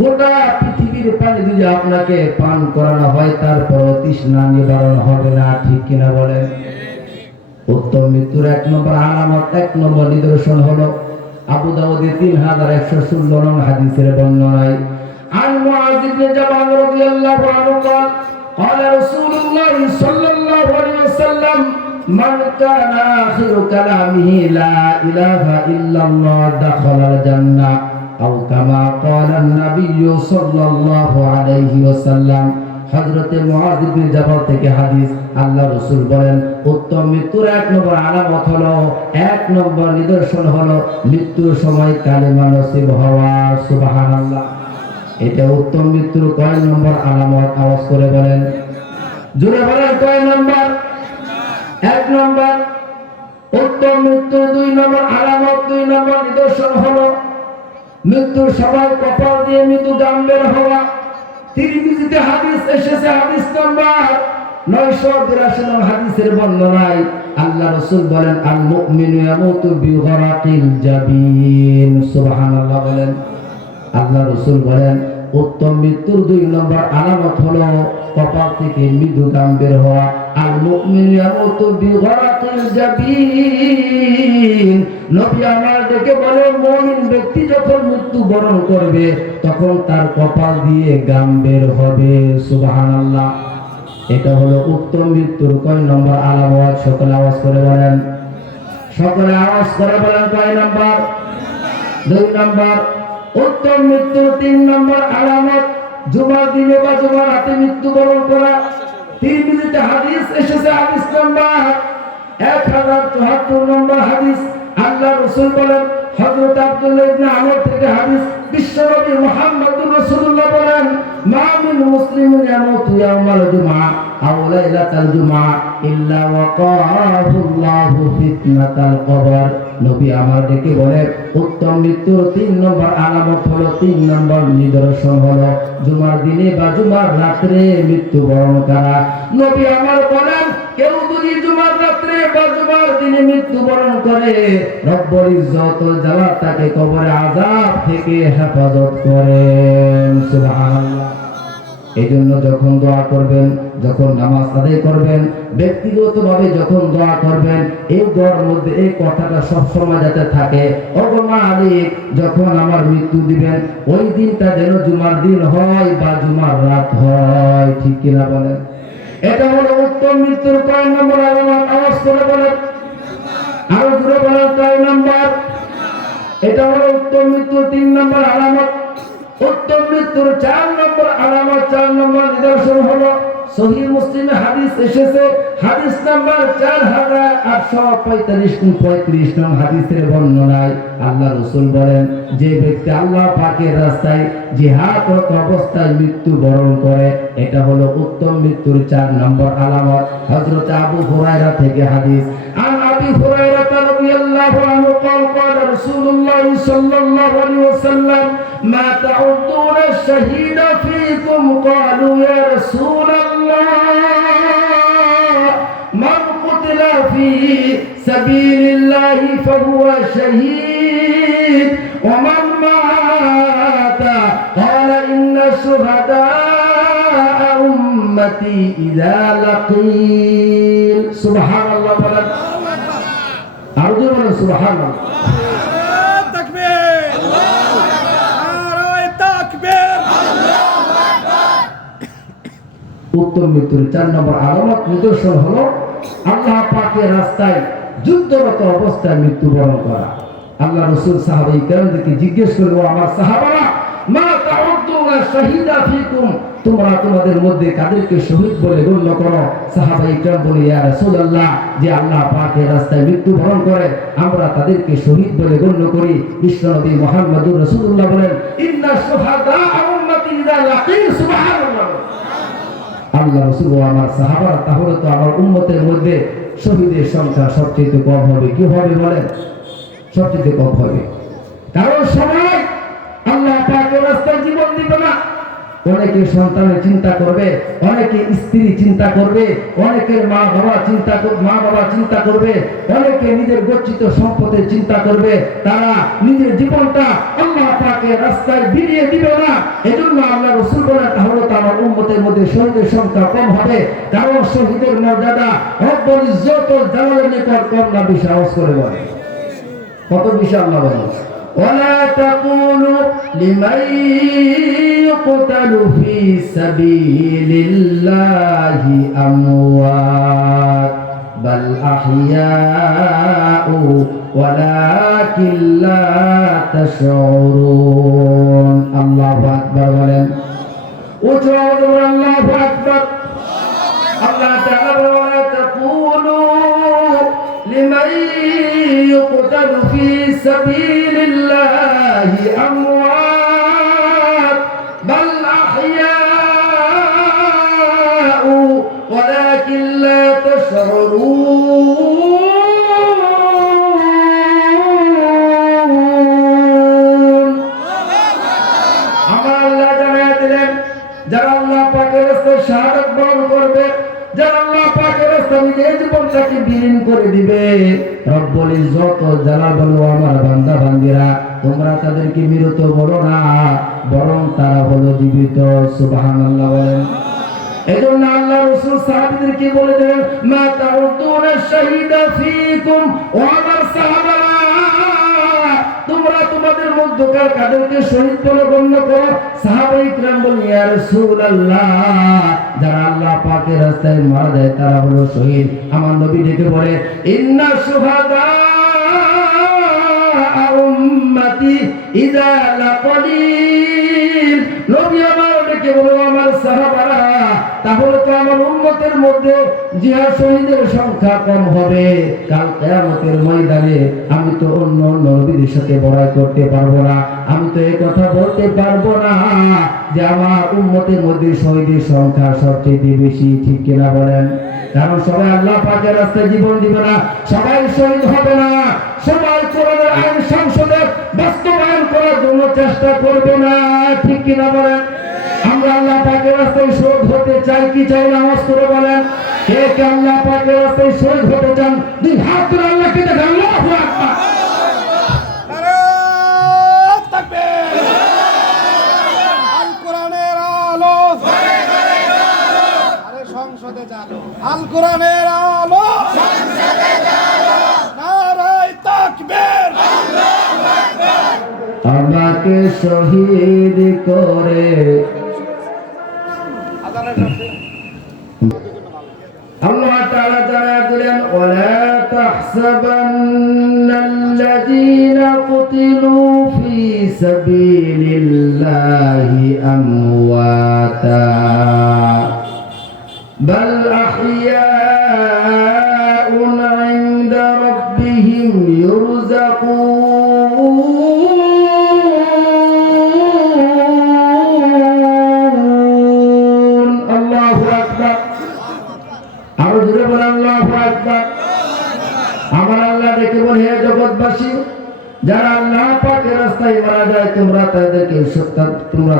গোটা পৃথিবীর পানি যদি আপনাকে পান করানো হয় তারপর তৃষ্ণা নিবারণ হবে না, ঠিক কিনা বলেন? উত্তম মৃত্যুর 1 নম্বর আলামত, 1 নম্বর নিদর্শন হলো আবু দাউদে 3116 নং হাদিসের বর্ণনায় আন মুআয ইবনে জাবাল রাদিয়াল্লাহু আনহু قال قال رسول الله صلى الله عليه وسلم من كان آخر كلامه لا إله إلا الله دخل الجنة أو كما قال النبي صلى الله عليه وسلم। হযরতে মুআয ইবনে জাবাল থেকে হাদিস, আল্লাহ রাসূল বলেন উত্তম মৃত্যুর 1 নম্বর আলামত হলো, 1 নম্বর নিদর্শন হলো মৃত্যুর সময় কালেমা নসিব হওয়া। সুবহানাল্লাহ। এটা উত্তম মৃত্যুর কয় নম্বর আলামত? আওয়াজ করে বলেন, জোরে বলেন, কয় নম্বর? 1 নম্বর। উত্তম মৃত্যুর 2 নম্বর আলামত, 2 নম্বর নিদর্শন হলো মৃত্যুর সময় কপাল দিয়ে মৃত্যু গাম বের হওয়া। তিরমিজিতে হাদিস এসেছে, হাদিস নাম্বার 982 নং হাদিসের বর্ণনায় আল্লাহ রাসূল বলেন আল মুমিনু ইয়ামুতু বিগরাকিল জাবিন। সুবহানাল্লাহ বলেন। আল্লাহ রাসূল বলেন উত্তম মৃত্যুর 2 নম্বর আলামত হলো কপাল থেকে মৃদু গাম বের হওয়া। আল মুমিনু ইয়ামুতু বিগরাকিল জাবিন। নবী আমার ডেকে বলে মুমিন ব্যক্তি যখন মৃত্যু বরণ করবে তখন তার কপাল দিয়ে গাম বের হবে। সুবহানাল্লাহ। এটা হলো উত্তম মৃত্যুর কয় নম্বর আলামত? সকলে আওয়াজ করে বলেন, সকলে আওয়াজ করে বলেন, কয় নম্বর? 2 নম্বর। উত্তম মৃত্যুর 3 নম্বর আলামত জুমার দিনে বা জুমার রাতে মৃত্যুবরণ করা। তিরমিজিতে হাদিস এসেছে, হাদিস নাম্বার 1074 নম্বর হাদিস। আল্লাহ রাসূল বলেন, হযরত আব্দুল্লাহ ইবনে আমর থেকে হাদিস, বিশ্বনবী মুহাম্মদুর রাসূলুল্লাহ বলেন মা মিন মুসলিমিন ইয়ামুতু ইয়াওমাল জুমআ আও লাইলাতাল জুমআ ইল্লা ওয়াকাহুল্লাহু ফিতনাতাল কবর। নবী আমার ডেকে বলে উত্তম মৃত্যুর 3 নম্বর আলামত হলো, 3 নম্বর নিদর্শন হলো জুমার দিনে বা জুমার রাতে মৃত্যুবরণ করা। নবী আমার বলেন কেউ যদি জুমার রাতে বা জুমার দিনে মৃত্যুবরণ করে রব্বুল ইজ্জত জালাল তাকে কবরে আযাব থেকে হেফাজত করেন। সুবহানাল্লাহ। এইজন্য যখন দোয়া করবেন, যখন নামাজ আদায় করবেন, ব্যক্তিগতভাবে যখন দোয়া করবেন, এই দোয়ার মধ্যে এই কথাটা সব সময় যাতে থাকে, ওগো মালিক যখন আমার মৃত্যু দিবেন ওই দিনটা যেন জুমার দিন হয় বা জুমার রাত হয়, ঠিক কিনা বলেন? এটা হলো উত্তম মৃত্যুর কয় নম্বর আলামত? আওয়াজ করে বলেন, আরো জোরে বলেন, কয় নম্বর? এটা হলো উত্তম মৃত্যুর 3 নম্বর আলামত। উত্তম মৃত্যুর 4 নম্বর আলামত, 4 নম্বর নিদর্শন হলো সহিহ মুসলিমে হাদিস এসেছে, হাদিস নাম্বার 4835 নং হাদিসের বর্ণনায় আল্লাহ রাসূল বলেন যে ব্যক্তি আল্লাহ পাকের রাস্তায় জিহাদরত অবস্থায় মৃত্যুবরণ করে এটা হলো উত্তম মৃত্যুর 4 নম্বর আলামত। হযরত আবু হুরায়রা থেকে হাদিস, আন আবি হুরায়রা রাদিয়াল্লাহু আনহু قال قال رسول الله صلى الله عليه وسلم ما تعدون الشهيد فيكم قالوا يا رسول الله من قتل في سبيل الله فهو شهيد ومن مات قال إن الشهداء أمتي إذا لقيل. سبحان الله বলেন, আরো বলেন সুবহানাল্লাহ। উত্তম মৃত্যুর 4 নম্বর আলামত নিদর্শন হলো আল্লাহ পাকের রাস্তায় যুদ্ধরত অবস্থায় মৃত্যুবরণ করা। আল্লাহ রাসূল সাহাবায়ে কেরামকে জিজ্ঞেস করলো, আমার সাহাবারা মা তাউদ্দুনা শাহিদা ফিকুম, তোমরা তোমাদের মধ্যে কাদেরকে শহীদ বলে গণ্য করো? সাহাবায়ে কেরাম বলে, ইয়া রাসূলুল্লাহ, যে আল্লাহ পাকের রাস্তায় মৃত্যুবরণ করে আমরা তাদেরকে শহীদ বলে গণ্য করি। বিশ্বনবী মুহাম্মদুর রাসূলুল্লাহ বলেন ইন্না শুহাদা উম্মতি ইযা লাকিল। সুবহানাল্লাহ। আল্লাহ রাসূল ও আমার সাহাবারা তাহলে তো আমার উম্মতের মধ্যে শহীদের সংখ্যা সবচেয়ে কম হবে। কি হবে বলেন? সবচেয়ে কম হবে, কারণ সবাই আল্লাহ পাকের রাস্তায় জীবন দিবে না। অনেকে সন্তানের চিন্তা করবে, অনেকে স্ত্রী চিন্তা করবে, অনেকের মা বাবা চিন্তা করবে, অনেকে নিজের গচ্ছিত সম্পদের চিন্তা করবে। তারা নিজের জীবনটা আল্লাহ পাকের রাস্তায় বিলিয়ে দিবে না। এজন্য আল্লাহ রাসূল বলেন তাহলে তো আমার উম্মতের মধ্যে শহীদের সংখ্যা কম হবে, কারণ শহীদের মর্যাদা রব্বুল ইজ্জত ওয়াল জালালের নিকট কম না বেশি? আওয়াজ করে বলে কত বেশি আল্লাহ বলেন ولا تقولوا لمن يقتل في سبيل الله أموات بل أحياء ولكن لا تشعرون الله أكبر বলেন উচ্চারণ আল্লাহু আকবার। আল্লাহ তাআলা ولا تقولوا لمن يقتل في سبيل الله أموات بل أحياء ولكن لا تشعرون আমার আল্লাহ জানায়া দিলেন যারা আল্লাহ পাকের রাস্তায় শাহাদাত বরণ করবে, যারা আল্লাহ পাকের রাস্তায় নিজের জীবনটাকে বিলীন করে দিবে, রব্বুল ইজ্জত ওয়াল জালাল বলো আমার বান্দা বান্দিরা তোমরা তাদেরকে মৃত বলো না, বরং তারা হলো জীবিত। সুবহানাল্লাহ বলেন। এজন্য আল্লাহ রাসূল সাহাবীদেরকে বলে দেন মা তাউদুনা শাহীদা ফীকুম, ও আমার সাহাবারা তোমরা তোমাদের মধ্যকার কাদেরকে শহীদ বলে গণ্য করো? সাহাবায়ে কিরাম বলেন ইয়া রাসূলুল্লাহ যারা আল্লাহ পাকের রাস্তায় মারা যায় তারা হলো শহীদ। আমার নবী ডেকে বলে ইন্না শুহাদা উম্মতি ইযা লাকালিল, নবী আমার ডেকে বলো আমার সাহাবারা তাহলে তো আমার উম্মতের মধ্যে জিহাদ শহীদের সংখ্যা কম হবে। কাল কিয়ামতের ময়দানে আমি তো অন্য নবীদের সাথে বড়াই করতে পারবো না, আমি তো এই কথা বলতে পারবো না যে আমার উম্মতের মধ্যে শহীদের সংখ্যা সবচেয়ে বেশি। ঠিক কিনা বলেন? কারণ সবাই আল্লাহ পাকের রাস্তায় জীবন দিবে না, সবাই শহীদ হবে না, সবাই কোরআনের আইন সংসদের বাস্তবায়ন করার জন্য চেষ্টা করবে না। ঠিক কিনা বলেন? আমরা আল্লাহ পাকের রাস্তায় শহীদ হতে চাই কি চাই না? আওয়াজ করে বলেন কে কে আল্লাহ পাকের রাস্তায় শহীদ হতে চান? দুই হাত তুলে আল্লাহকে দেখান আল্লাহু আকবার। নারে তাকবীর, আল কোরআনের আলো ঘরে ঘরে জ্বালো, আরে সংসদে জ্বালো, আল কোরআনের আলো সংসদে জ্বালো, নারে তাকবীর, আল্লাহু আকবার। আমাকে শহীদ করে আল্লাহ তাআলা জানায়া দিলেন ওয়ালা তাহসাবান্নাল্লাযীনা কুতিলু ফী সাবিলিল্লাহি আমওয়াতা বাল আহইয়াউন ইনদা রাব্বিহিম ইউরযাকুন। আল্লাহু আকবার। আরো জোরে বলেন আল্লাহু আকবার। আমার আল্লাহ ডেকে বলে হে জগৎবাসী যারা আল্লাহ পাকের রাস্তায় মারা যায় তোমরা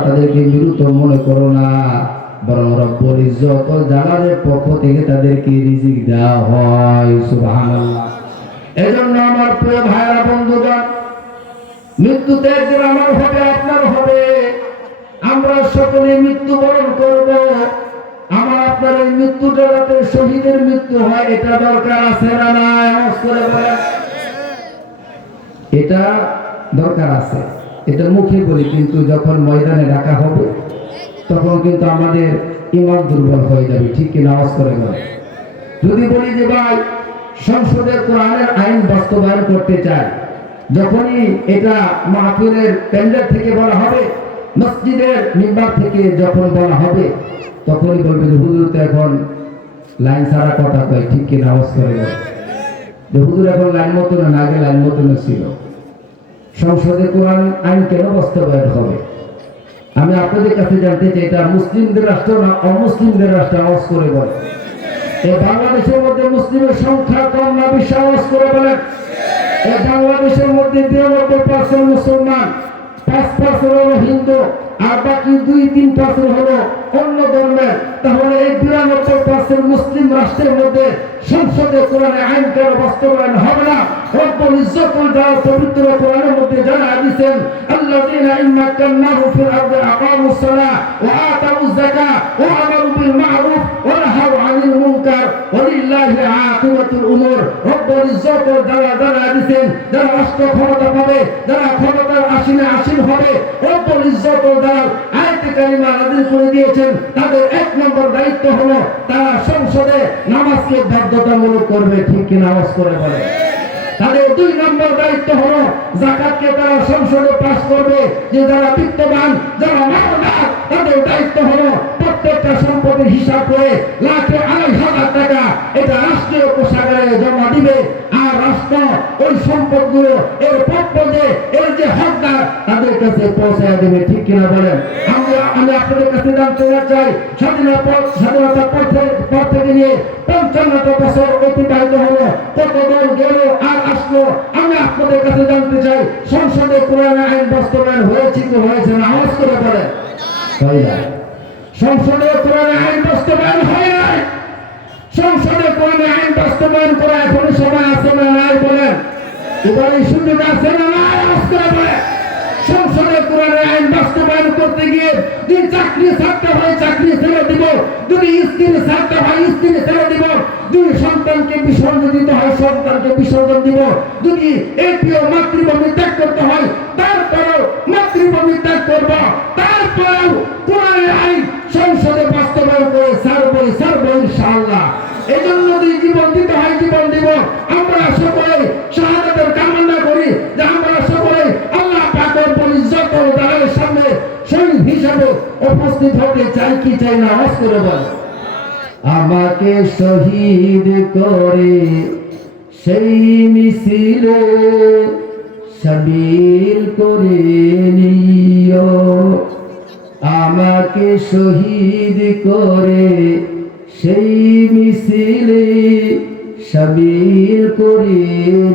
তাদেরকে মৃত মনে করো না, বরং রব্বুল ইজ্জত ওয়াল জালালের পক্ষ থেকে তাদেরকে রিজিক দেওয়া হয়। সুবহানাল্লাহ। এজন্য আমার প্রিয় ভাইরা বন্ধুগণ মৃত্যুতে একদিন আমার হবে আপনার হবে, আমরা সকলে মৃত্যুবরণ করব। আমার আপনার এই মৃত্যুটা যাতে শহীদের মৃত্যু হয় এটা দরকার আছে না নাই? আওয়াজ করে বলেন এটা দরকার আছে। এটা মুখে বলি কিন্তু যখন ময়দানে ডাকা হবে তখন কিন্তু আমাদের ঈমান দুর্বল হয়ে যাবে। ঠিক কিনা? আওয়াজ করে বলেন। যদি বলি যে ভাই সংসদের কোরআনের আইন বাস্তবায়ন করতে চাই, যখনই এটা মাহফিলের প্যান্ডেল থেকে বলা হবে, মসজিদের মিম্বার থেকে যখন বলা হবে তখনই বলবে যে হুজুর তো এখন লাইন ছাড়া কথা কয়। ঠিক কিনা? আওয়াজ করে বলেন যে হুজুর এখন লাইন মতো না, আগে লাইন মতো ছিল। সংসদে কোরআন আইন কেন বাস্তবায়ন হবে? আমি আপনাদের কাছে জানতে চাই এটা মুসলিমদের রাষ্ট্র না অমুসলিমদের রাষ্ট্র? আওয়াজ করে বলেন। এই বাংলাদেশের মধ্যে মুসলিমের সংখ্যা কম না বেশি? আওয়াজ করে বলেন। এই বাংলাদেশের মধ্যে 92% মুসলমান, 5% হলো হিন্দু, আর বাকি 2-3% হলো অন্য ধর্মের। তাহলে এই 92% বলেছেন মুসলিম রাষ্ট্রের মধ্যে সংসদে কোরআনের আইন কেন বাস্তবায়ন হবে না? রব্বুল ইজ্জতুল জালাল পবিত্র কোরআনের মধ্যে জানা দিয়েছেন, আল্লাযীনা ইম্মাক্কান্নাহু ফিল আরদি আকামুস সালাহ ওয়া আতাউয যাকাহ ওয়া আমারু বিল মা'রুফ ওয়া নাহাউ আনিল মুনকার ওয়া লিল্লাহি আকিবাতুল উমুর। রব্বুল ইজ্জতুল জালাল জানা দিয়েছেন, যারা রাষ্ট্র ক্ষমতা পাবে, যারা ক্ষমতার আসীনে আসীন হবে, রব্বুল ইজ্জতুল জালাল আয়াতে কারিমা নাযিল করে দিয়েছেন, তাদের এক নম্বর দায়িত্ব হলো তারা সংসদে নামাজকে বাধ্যতামূলক করবে। ঠিক কি নামাজ করে বলে? তাদের দুই নম্বর দায়িত্ব হলো যাকাতকে তারা সংসদে পাস করবে। যে যারা বিত্তবান, যারা মালদার, তাদের দায়িত্ব হলো প্রত্যেকটা সম্পদের হিসাব করে লাখে ২৫০০০ টাকা এটা রাষ্ট্রীয় কোষাগারে জমা দিবে। আর রাষ্ট্র ওই সম্পদগুলো এর প্রাপ্য এর যে হকদার তাদের কাছে পৌঁছায় দেবে। ঠিক কিনা বলেন? আমি আপনাদের কাছে জানতে চাই, স্বাধীনতার পর থেকে নিয়ে ৫৫টা বছর অতিবাহিত হলো, কত দল গেল আর আসলো। আমি আপনাদের কাছে জানতে চাই, সংসদে কোরআনের আইন বাস্তবায়ন হয়েছে কি হয়েছে না? আওয়াজ করে বলেন। হয় না। সংসদে কোরআনের আইন বাস্তবায়ন হয় নাই। সংসদে কোরআনের আইন বাস্তবায়ন করা এখনো সময় আছে না নাই? বলেন। এবার এই সুযোগ আছে না নাই? আওয়াজ করে বলেন। সংসদে কোরআনের আইন বাস্তবায়ন করতে গিয়ে যদি চাকরি ছাড়তে হয় চাকরি ছেড়ে দিব, যদি স্ত্রী ছাড়তে হয় স্ত্রী ছেড়ে দিব, যদি সন্তানকে বিসর্জন দিতে হয় সন্তানকে বিসর্জন দিব, যদি এটিও মাতৃভূমি ত্যাগ করতে হয় তারপরেও মাতৃভূমি ত্যাগ করব, তারপরেও কোরআনের আইন সংসদে বাস্তবায়ন করে ছাড়বো ইনশাআল্লাহ। এই জন্য যদি জীবন দিতে হয় জীবন দিব। আমরা সকলে শাহাদাতের কামনা করি যে আমরা সকলে আল্লাহ পাকের ইজ্জতুল জালালের সামনে শহীদ হিসাবে উপস্থিত হতে চাই কি চাই না? আওয়াজ করে বল। আমাকে শহীদ করে সেই মিছিলে শামিল করে নিও। আমাকে শহীদ করে সেই মিছিলে শামিল করে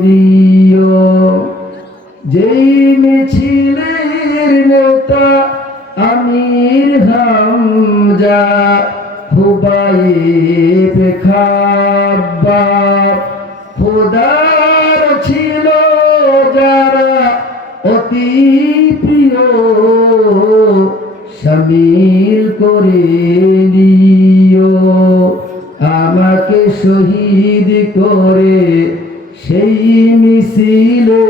নিও। যেই মিছিলের নেতা আমির হামজা হুবাইব খাব্বাব, খোদার ছিল যারা অতি প্রিয় শামিল করে নিও। আমাকে শহীদ করে সেই মিছিলে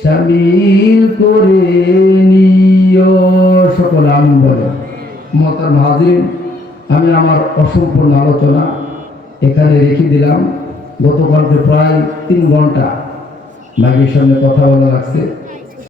শামিল করে নিও। সকল আমিন বলে। মোহতারাম হাজিরিন, আমি আমার অসম্পূর্ণ আলোচনা এখানে রেখে দিলাম। গতকালকে প্রায় ৩ ঘন্টা মাইকের সামনে কথা বলা লাগছে।